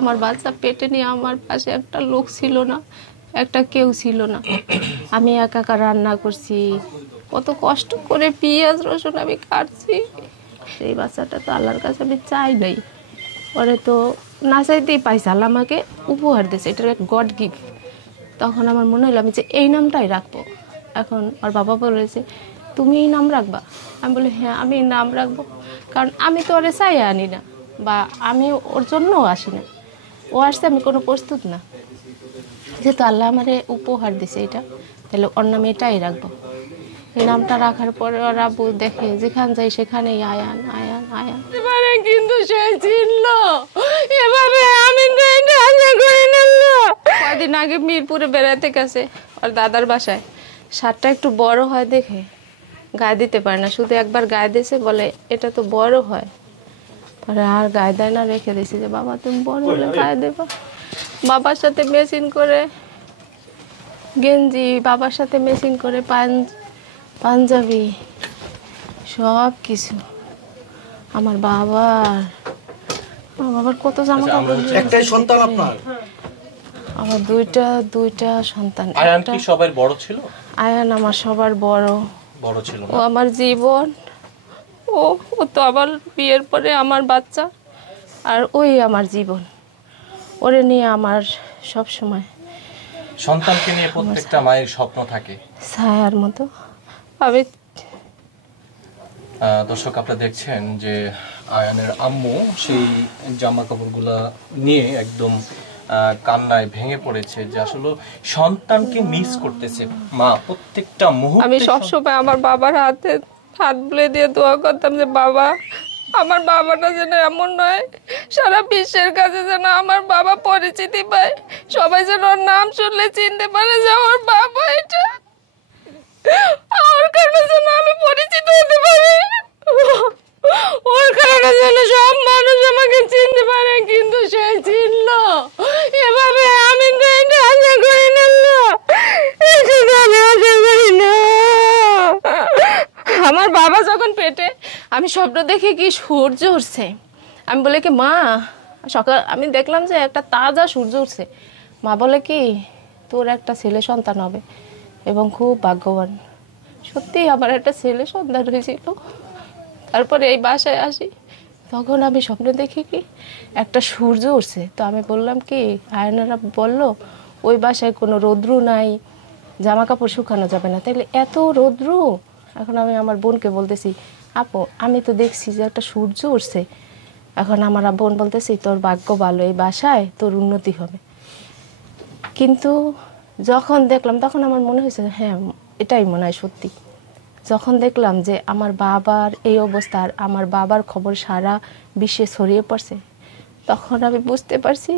আমার বাচ্চা পেটে নিয়ে আমার পাশে একটা লোক ছিল না, একটা কেউ ছিল না। আমি একা একা রান্না করছি, কত কষ্ট করে পেঁয়াজ রসুন আমি কাটছি। সেই বাচ্চাটা তো আল্লাহর কাছে আমি চাই নাই, পরে তো না চাইতেই পাইছে, আল্লাহ আমাকে উপহার দিয়েছে, এটার এক গড গিফট। তখন আমার মনে হলো আমি যে এই নামটাই রাখবো। এখন ওর বাবা বলেছে তুমি এই নাম রাখবা? আমি বলি হ্যাঁ আমি এই নাম রাখবো, কারণ আমি তো ওরে চাই আনি না বা আমি ওর জন্যও আসি না, ও আসছে আমি কোনো প্রস্তুত না। যেহেতু আল্লাহ আমারে উপহার দিছে এটা, তাহলে ওর নামে এটাই রাখবো। এই নামটা রাখার পরে ওর আব্বু দেখে যেখানে যাই সেখানেই আয়ান আয়ান আয়ান, এবারে কিন্তু সে চিনল এভাবে আমি কয়দিন আগে মিরপুরে বেড়াতে গেছে ওর দাদার বাসায়। শার্টটা একটু বড় হয় দেখে গায়ে দিতে পারে না, শুধু একবার গায়ে দিয়েছে, বলে এটা তো বড় হয়, পরে আর গায়ে দেয় না, রেখে দিয়েছি যে বাবা তুমি বড় হলে গায়ে দেবা। বাবার সাথে মেশিন করে গেঞ্জি, বাবার সাথে মেশিন করে পাঞ্জাবি, সব কিছু আমার বাবার কত জামা কাপড়। একটাই সন্তান আপনার? আমার দুইটা সন্তান। আয়ান কি সবার বড় ছিল? আয়ান আমার সবার বড় ছিল। ও আমার জীবন, ও তো আমার বিয়ের পরে আমার বাচ্চা, আর ওই আমার জীবন। ওরে নিয়ে আমার সব সময়, সন্তানকে নিয়ে প্রত্যেকটা মায়ের স্বপ্ন থাকে ছায়ার মতো। আমি দর্শক আপনারা দেখছেন যে আয়ানের আম্মু সেই জামা কাপড়গুলা নিয়ে একদম কান্নায় ভেঙে পড়েছে, যে আসলে সন্তানকে মিস করতেছে মা প্রত্যেকটা মুহূর্তে। আমি সবসময় আমার বাবার হাত বুলে দিয়ে দোয়া করতাম যে বাবা, আমার বাবাটা যেন এমন নয়, সারা বিশ্বের কাছে যেন আমার বাবা পরিচিতি পায়, সবাই যেন ওর নাম শুনলে চিনতে পারে যে ওর বাবা এটা, ওর কারণে যেন আমি পরিচিত হতে পারি, ওর কারণে যেন সব মানুষ আমাকে চিনতে পারে। কিন্তু সে চিনল এভাবে, আমি তো এটা আশা করি না, আমার বাবা যখন পেটে, আমি স্বপ্ন দেখি কি সূর্য উঠছে। আমি বলে কি মা, সকাল আমি দেখলাম যে একটা তাজা সূর্য উঠছে। মা বলে কি তোর একটা ছেলে সন্তান হবে এবং খুব ভাগ্যবান। সত্যি আমার একটা ছেলে সন্তান হয়েছিল। তারপরে এই বাসায় আসি, তখন আমি স্বপ্নে দেখি কি একটা সূর্য উঠছে। তো আমি বললাম কি, আয়নারা বললো ওই বাসায় কোনো রৌদ্রু নাই, জামা কাপড় শুকানো যাবে না, তাইলে এত রৌদ্রু। এখন আমি আমার বোনকে বলতেছি আপু আমি তো দেখছি যে একটা সূর্য উঠছে। এখন আমার বোন বলতেছি তোর ভাগ্য ভালো, এই বাসায় তোর উন্নতি হবে। কিন্তু যখন দেখলাম তখন আমার মনে হয়েছে হ্যাঁ এটাই মনে হয় সত্যি। যখন দেখলাম যে আমার বাবার এই অবস্থা, আর আমার বাবার খবর সারা বিশ্বে ছড়িয়ে পড়ছে, তখন আমি বুঝতে পারছি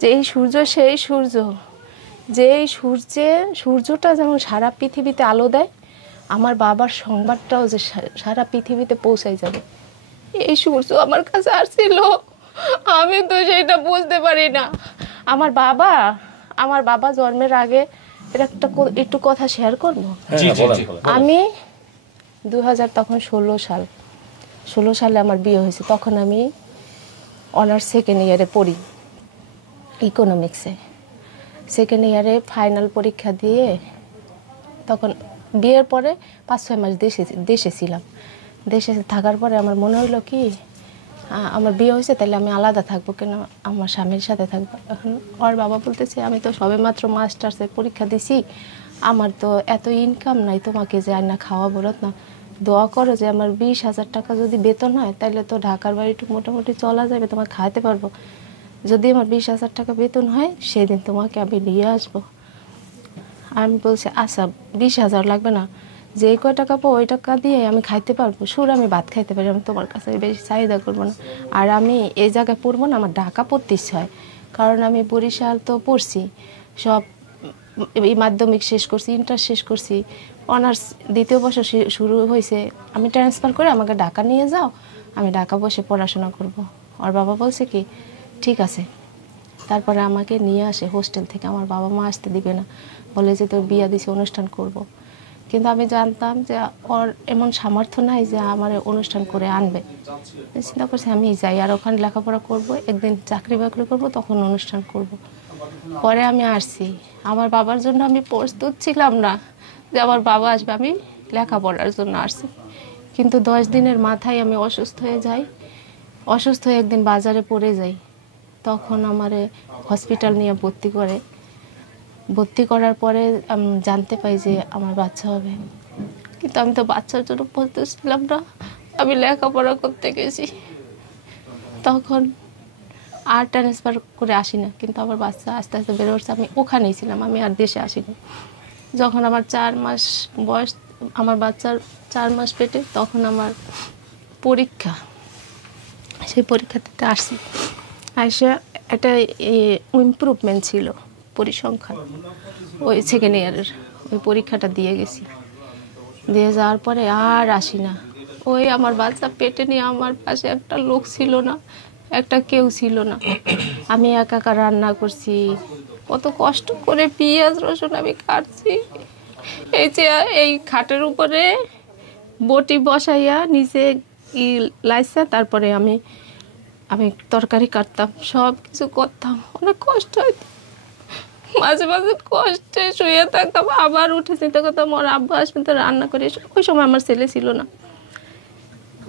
যে এই সূর্য সেই সূর্য, যে এই সূর্যটা যেমন সারা পৃথিবীতে আলো দেয়, আমার বাবার সংবাদটাও যে সারা পৃথিবীতে পৌঁছাই যাবে, এই সূর্য আমার কাছে আসছিল। আমি তো সেটা বুঝতে পারি না। আমার বাবা জন্মের আগে এটা একটু কথা শেয়ার করবো। আমি 2016 সালে আমার বিয়ে হয়েছে। তখন আমি অনার্স সেকেন্ড ইয়ারে পড়ি, ইকোনমিক্সে। সেকেন্ড ইয়ারে ফাইনাল পরীক্ষা দিয়ে তখন বিয়ের পরে 5-6 মাস দেশে ছিলাম। দেশে থাকার পরে আমার মনে হলো কি আমার বিয়ে হয়েছে, তাহলে আমি আলাদা থাকবো কেন, আমার স্বামীর সাথে থাকবো। এখন ওর বাবা বলতেছে আমি তো সবে মাত্র মাস্টার্সের পরীক্ষা দিছি, আমার তো এত ইনকাম নাই তোমাকে যে আর না খাওয়া বলত না, দোয়া করো যে আমার 20,000 টাকা যদি বেতন হয় তাহলে তো ঢাকার বাড়িটু মোটামুটি চলা যাবে, তোমাকে খাওয়াতে পারবো। যদি আমার 20,000 টাকা বেতন হয় সেদিন তোমাকে আমি নিয়ে আসবো। আমি বলছি আচ্ছা 20,000 লাগবে না, যে কয় টাকা পাবো ওই টাকা দিয়ে আমি খাইতে পারবো, সুর আমি ভাত খাইতে পারি, আমি তোমার কাছে বেশি চাহিদা করবো না। আর আমি এই জায়গায় পড়বো না, আমার ঢাকা পড়তে ইচ্ছে হয়, কারণ আমি বরিশাল তো পড়ছি, সব এই মাধ্যমিক শেষ করছি, ইন্টার শেষ করছি, অনার্স দ্বিতীয় বর্ষ শুরু হয়েছে, আমি ট্রান্সফার করে আমাকে ঢাকা নিয়ে যাও, আমি ঢাকা বসে পড়াশোনা করব। আর বাবা বলছে কি ঠিক আছে। তারপরে আমাকে নিয়ে আসে হোস্টেল থেকে, আমার বাবা মা আসতে দিবে না, বলে যে তোর বিয়া দিছে অনুষ্ঠান করব। কিন্তু আমি জানতাম যে ওর এমন সামর্থ্য নাই যে আমার অনুষ্ঠান করে আনবে। চিন্তা করছি আমি যাই আর ওখানে লেখাপড়া করব, একদিন চাকরি বাকরি করব, তখন অনুষ্ঠান করব। পরে আমি আসছি। আমার বাবার জন্য আমি প্রস্তুত ছিলাম না যে আমার বাবা আসবে, আমি লেখাপড়ার জন্য আসছি। কিন্তু 10 দিনের মাথায় আমি অসুস্থ হয়ে যাই। অসুস্থ হয়ে একদিন বাজারে পড়ে যাই। তখন আমারে হসপিটাল নিয়ে ভর্তি করে। ভর্তি করার পরে আমি জানতে পাই যে আমার বাচ্চা হবে। কিন্তু আমি তো বাচ্চার জন্য প্রস্তুত ছিলাম না। আমি লেখাপড়া করতে গেছি, তখন আর ট্রান্সফার করে আসি না। কিন্তু আমার বাচ্চা আস্তে আস্তে বেড়ে উঠছে, আমি ওখানেই ছিলাম, আমি আর দেশে আসিনি। যখন আমার 4 মাস বয়স, আমার বাচ্চার 4 মাস পেটে, তখন আমার পরীক্ষা। সেই পরীক্ষাতে আসছি, আসে একটা ইমপ্রুভমেন্ট ছিল পরিসংখ্যান, ওই সেকেন্ড ইয়ারের ওই পরীক্ষাটা দিয়ে গেছি। দিয়ে যাওয়ার পরে আর আসি না। ওই আমার বাচ্চা পেটে নিয়ে আমার পাশে একটা লোক ছিল না, একটা কেউ ছিল না। আমি একা একা রান্না করছি, কত কষ্ট করে পেঁয়াজ রসুন আমি কাটছি। এই যে এই খাটের উপরে বটি বসাইয়া নিচে লাইসা, তারপরে আমি তরকারি কাটতাম, সব কিছু করতাম। অনেক কষ্ট হইতো, মাঝে মাঝে কষ্টে শুয়ে থাকতাম, আবার উঠে চিন্তা করতাম ওর আব্বু আসবেন তো রান্না করে। ওই সময় আমার ছেলে ছিল না।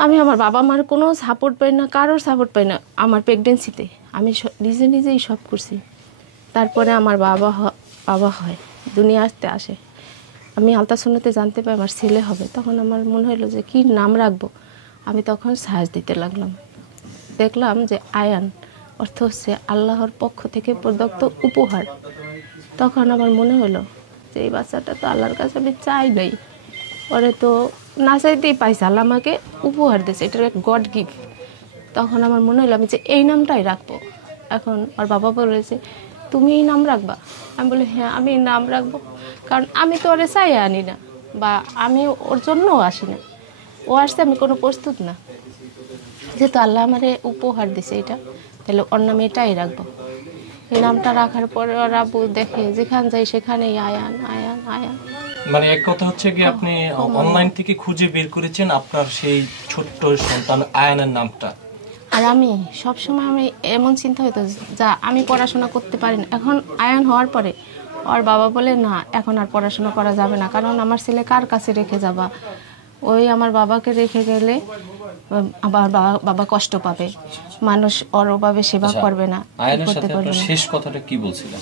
আমি আমার বাবা মার কোনো সাপোর্ট পাই না, কারোর সাপোর্ট পাই না। আমার প্রেগনেন্সিতে আমি নিজেই সব করছি। তারপরে আমার বাবা হয়, দুনিয়া আসে। আমি আলতাসন্নতে জানতে পাই আমার ছেলে হবে। তখন আমার মনে হলো যে কি নাম রাখবো। আমি তখন সার্চ দিতে লাগলাম, দেখলাম যে আয়ান অর্থ হচ্ছে আল্লাহর পক্ষ থেকে প্রদত্ত উপহার। তখন আমার মনে হলো যে এই বাচ্চাটা তো আল্লাহর কাছে আমি চাই নাই, পরে তো না চাইতেই পাইছে, আল্লাহ আমাকে উপহার দিয়েছে, এটা গড গিফট। তখন আমার মনে হলো আমি যে এই নামটাই রাখবো। এখন ওর বাবা বলেছে তুমি এই নাম রাখবা? আমি বলি হ্যাঁ আমি এই নাম রাখবো, কারণ আমি তো ওরে চাই আনি না, বা আমি ওর জন্যও আসি না। ও আসছে, আমি কোনো প্রস্তুত না। যেহেতু আল্লাহ আমারে উপহার দিছে এটা, তাহলে ওর নামে এটাই রাখবো। এই নামটা রাখার পরে ওর আব্বু দেখে যেখানে যাই সেখানেই আয়ান আয়ান আয়ান। মানে এক কথা হচ্ছে কি আপনি অনলাইন থেকে খুঁজে বের করেছেন আপনার সেই ছোট্ট সন্তান আয়ানের নামটা। আর আমি সবসময় আমি এমন চিন্তা হতো যা আমি পড়াশোনা করতে পারি না। এখন আয়ান হওয়ার পরে ওর বাবা বলে না এখন আর পড়াশোনা করা যাবে না, কারণ আমার ছেলে কার কাছে রেখে যাবা? ওই আমার বাবাকে রেখে গেলে আবার বাবা কষ্ট পাবে, মানুষ ওর অভাবে সেবা করবে না। আয়ানের সাথে আপনার শেষ কথাটা কি বলছিলেন?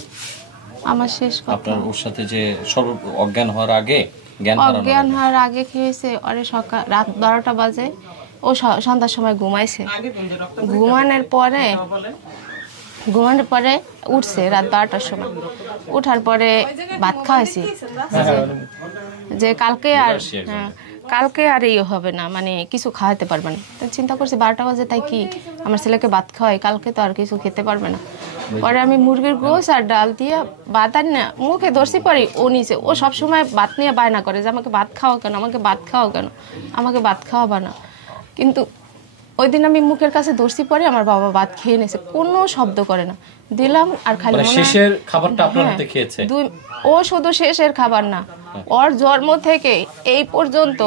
আমার শেষ কথা, আপনার ওর সাথে যে অজ্ঞান হওয়ার আগে কি হয়েছে, ওরে সকাল রাত 12টা বাজে, ও সন্ধ্যার সময় ঘুমাইছে। ঘুমানোর পরে উঠছে রাত 12টার সময়। উঠার পরে ভাত খাওয়াইছি যে কালকে আর ইয়ে হবে না, মানে কিছু খাওয়াতে পারবে না। চিন্তা করছি 12টা বাজে, তাই কি আমার ছেলেকে ভাত খাওয়াই, কালকে তো আর কিছু খেতে পারবে না। পরে আমি মুরগির গোশ আর ডাল দিয়ে ভাত আর না মুখে ধরছি, পরে ও নিচে, ও সবসময় ভাত নিয়ে বায়না করে যে আমাকে ভাত খাওয়া কেন, আমাকে ভাত খাওয়াবা না। কিন্তু ওই দিন আমি মুখের কাছে ধরছি, পরে আমার বাবা ভাত খেয়ে নিয়েছে, কোনো শব্দ করে না। দিলাম আর খালি শেষের খাবারটা আপনার হাতে খেয়েছে। ও শুধু শেষের খাবার না, ওর জন্ম থেকে এই পর্যন্ত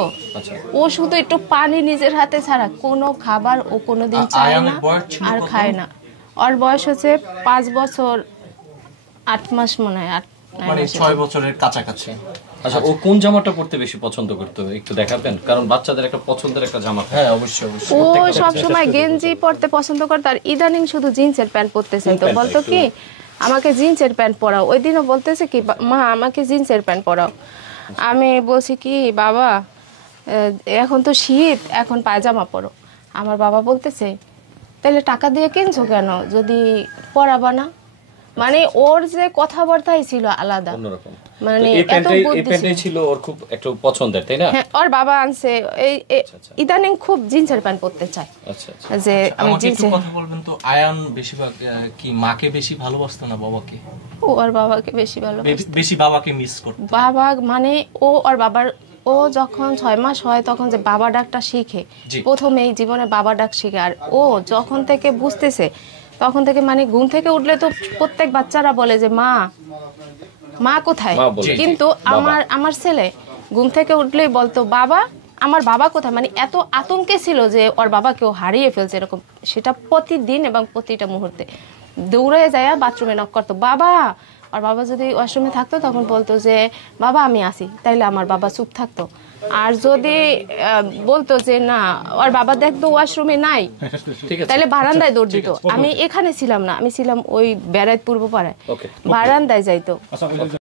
ও শুধু একটু পানি নিজের হাতে ছাড়া কোনো খাবার ও কোনোদিন চায় না আর খায় না। ওর বয়স হচ্ছে 5 বছর 8 মাস, মনে হয় 8 মানে 6 বছরের কাছাকাছি। আচ্ছা, ও কোন জামাটা পরতে বেশি পছন্দ করতো একটু দেখাবেন? কারণ বাচ্চাদের একটা পছন্দের একটা জামা। হ্যাঁ অবশ্যই। ও সব সময় গেঞ্জি পরতে পছন্দ করতো, আর ইদানিং শুধু জিন্সের প্যান্ট পরতেছে। তো বলতো কি আমাকে জিন্সের প্যান্ট পরাও। ওই দিনও বলতেছে কি মা আমাকে জিন্সের প্যান্ট পরাও। আমি বলছি কি বাবা এখন তো শীত, এখন পায়জামা পরো। আমার বাবা বলতেছে তাহলে টাকা দিয়ে কিনছো কেন যদি পরাবা না? মানে ওর যে কথাবার্তাই ছিল আলাদা, মানে এটাই ছিল ওর খুব একটু পছন্দের, তাই না? হ্যাঁ, ওর বাবা আনছে এই ইদানিং খুব জিন্সের প্যান্ট পরতে চায়। যে আমি জিন্সের কথা বলবেন তো, আয়ান বেশিরভাগ কি মাকে বেশি ভালোবাসতো না বাবাকে? ও ওর বাবাকে বেশি ভালোবাসতো, বেশি বাবাকে মিস করতো। বাবা মানে ও যখন 6 মাস হয় তখন যে বাবা ডাকটা শিখে, প্রথমেই জীবনে বাবা ডাক শিখে। আর ও যখন থেকে বুঝতেছে তখন থেকে, মানে ঘুম থেকে উঠলে তো প্রত্যেক বাচ্চারা বলে যে মা কোথায়, কিন্তু আমার ছেলে ঘুম থেকে উঠলেই বলতো বাবা, আমার বাবা কোথায়, মানে এত আতঙ্কে ছিল যে ওর বাবা কেউ হারিয়ে ফেলছে এরকম, সেটা প্রতিদিন এবং প্রতিটা মুহূর্তে দৌড়ে যায় বাথরুমে নক করতো বাবা। আর বাবা যদি ওয়াশরুমে থাকতো তখন বলতো যে বাবা আমি আসি, তাইলে আমার বাবা চুপ থাকতো। আর যদি বলতো যে না ওর বাবা দেখতো ওয়াশরুমে নাই, তাহলে বারান্দায় দৌড় দিত। আমি এখানে ছিলাম না, আমি ছিলাম ওই বেড়াইত পূর্ব পাড়ায়, বারান্দায় যাইতো।